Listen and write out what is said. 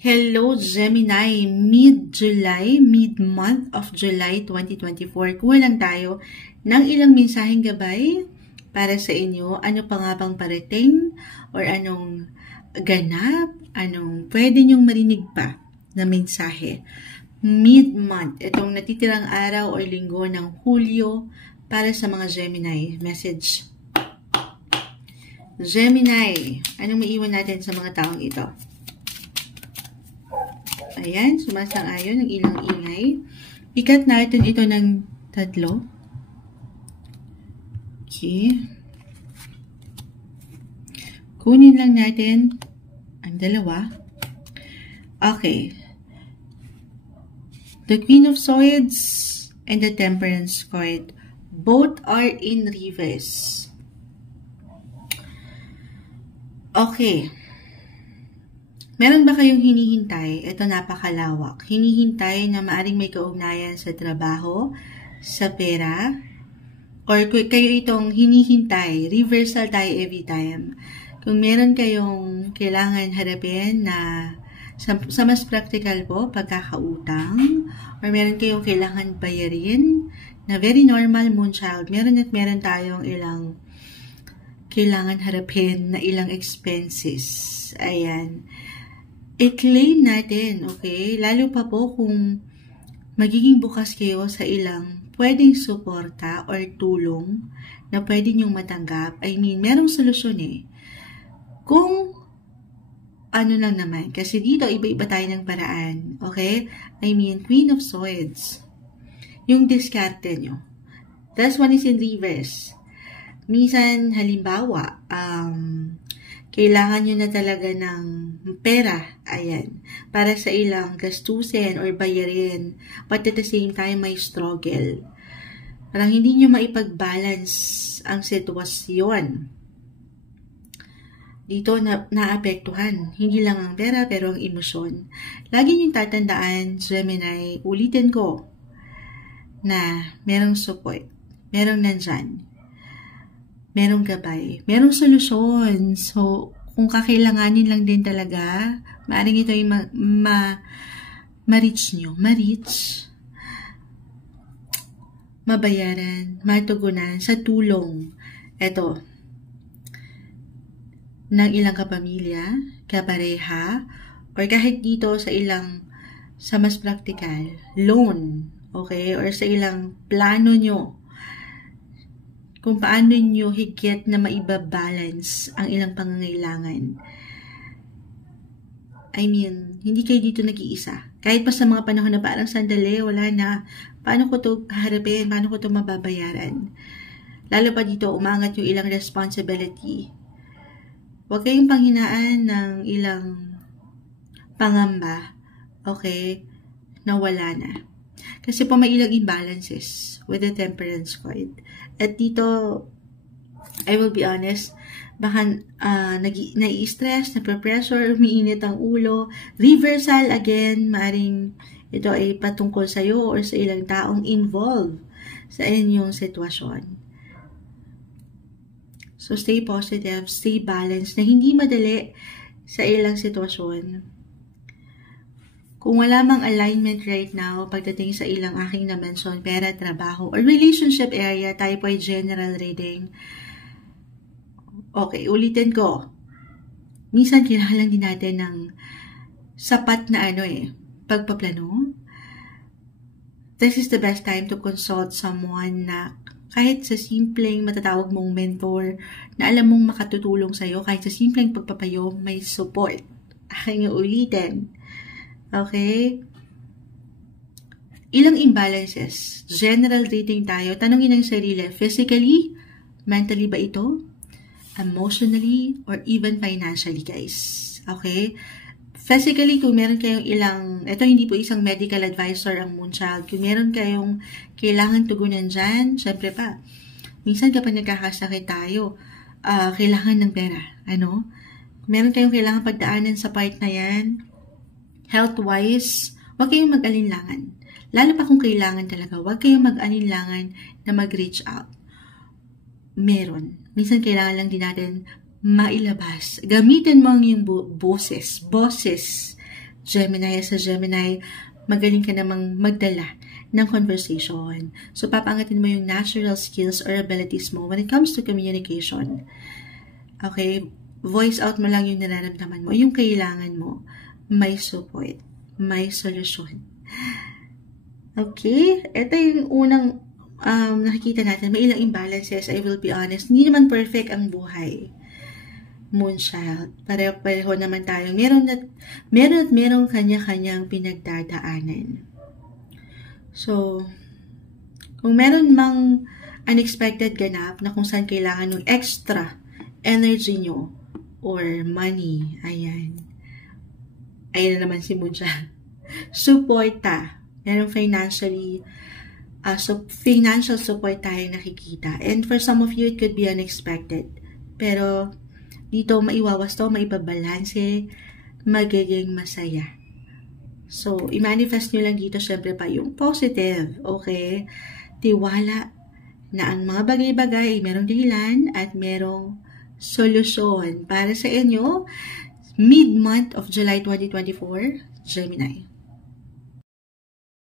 Hello Gemini, mid-month of July 2024. Kuha lang tayo ng ilang mensaheng gabay para sa inyo. Ano pa nga bang parating or anong ganap, anong pwede nyong marinig pa na mensahe. Mid-month, itong natitirang araw o linggo ng Hulyo para sa mga Gemini. Message. Gemini, anong maiwan natin sa mga taong ito? Ayan, sumasang-ayon ng ilang ingay. Ikat natin ito ng 3. Okay. Kunin lang natin ang 2. Okay. The Queen of Swords and the Temperance card. Both are in reverse. Okay. Meron ba kayong hinihintay? Ito napakalawak. Hinihintay na maaring may kaugnayan sa trabaho, sa pera, or kayo itong hinihintay. Reversal tayo every time. Kung meron kayong kailangan harapin na sa mas practical po, pagkakautang, or meron kayong kailangan bayarin, na very normal moonchild. Meron tayong ilang kailangan harapin na ilang expenses. Ayan. I-claim natin, okay? Lalo pa po kung magiging bukas kayo sa ilang pwedeng suporta or tulong na pwede nyong matanggap. I mean, merong solusyon eh. Kung ano lang naman, kasi dito iba-iba tayo ng paraan, okay? I mean, Queen of Swords. Yung diskarte nyo. This one is in reverse. Minsan, halimbawa, kailangan nyo na talaga ng pera, ayan, para sa ilang gastusin or bayarin, but at the same time, may struggle. Parang hindi nyo maipag-balance ang sitwasyon. Dito naapektuhan, hindi lang ang pera, pero ang emosyon. Lagi nyo tatandaan, Gemini, ulitin ko, na merong support, merong nandyan, merong gabay, merong solusyon. So, kung kakailanganin lang din talaga, maaaring ito ay ma-reach nyo. Ma-reach, mabayaran, matugunan sa tulong. Ito, ng ilang kapamilya, kapareha, or kahit dito sa mas practical, loan, okay? Or sa ilang plano nyo, kung paano nyo higit na maibabalance ang ilang pangangailangan. I mean, hindi kayo dito nag-iisa. Kahit pa sa mga panahon na parang sandali, wala na, paano ko to haharapin, paano ko to mababayaran. Lalo pa dito, umangat yung ilang responsibility. Huwag kayong panghinaan ng ilang pangamba, okay, na wala na. Kasi po may ilang imbalances with the Temperance card. At dito, I will be honest, baka nai-stress, nape-pressure, umiinit ang ulo. Reversal, again, maaring ito ay patungkol sa iyo or sa ilang taong involved sa inyong sitwasyon. So, stay positive, stay balanced, na hindi madali sa ilang sitwasyon. Kung wala mang alignment right now, pagdating sa ilang aking na-mention, pera, trabaho, or relationship area, tayo po ay general reading. Okay, ulitin ko. Minsan, kailangan din natin ng sapat na pagpaplano. This is the best time to consult someone na kahit sa simpleng matatawag mong mentor, na alam mong makatutulong sa'yo, kahit sa simpleng pagpapayo, may support. Aking ulitin. Okay? Ilang imbalances. General reading tayo. Tanungin ang sarili. Physically, mentally ba ito? Emotionally, or even financially, guys. Okay? Physically, kung meron kayong ito hindi po isang medical advisor ang Moonchild. Kung meron kayong kailangan tugunan dyan, syempre pa, minsan kapag nagkakasakit tayo, kailangan ng pera. Kung meron kayong kailangan pagdaanan sa part na yan, health-wise, huwag kayong mag-alinlangan. Lalo pa kung kailangan talaga, huwag kayong mag-alinlangan na mag-reach out. Meron. Minsan kailangan lang din natin mailabas. Gamitin mo ang iyong boses Gemini, as a Gemini, magaling ka namang magdala ng conversation. So, papangatin mo yung natural skills or abilities mo when it comes to communication. Okay? Voice out mo lang yung nararamdaman mo, yung kailangan mo. May support, may solusyon. Okay? Ito yung unang nakikita natin. May ilang imbalances, I will be honest. Hindi naman perfect ang buhay. Moonchild. Pareho naman tayo. Meron kanya-kanyang pinagdadaanan. So, kung meron mang unexpected ganap na kung saan kailangan ng extra energy nyo or money, ayan na naman si Moonchild. Suporta. Merong financial support tayo nakikita. And for some of you, it could be unexpected. Pero, dito maiwawas to, maibabalanse, magiging masaya. So, i-manifest nyo lang dito syempre pa yung positive, okay? Tiwala na ang mga bagay-bagay merong dahilan at merong solusyon para sa inyo mid-month of July 2024, Gemini.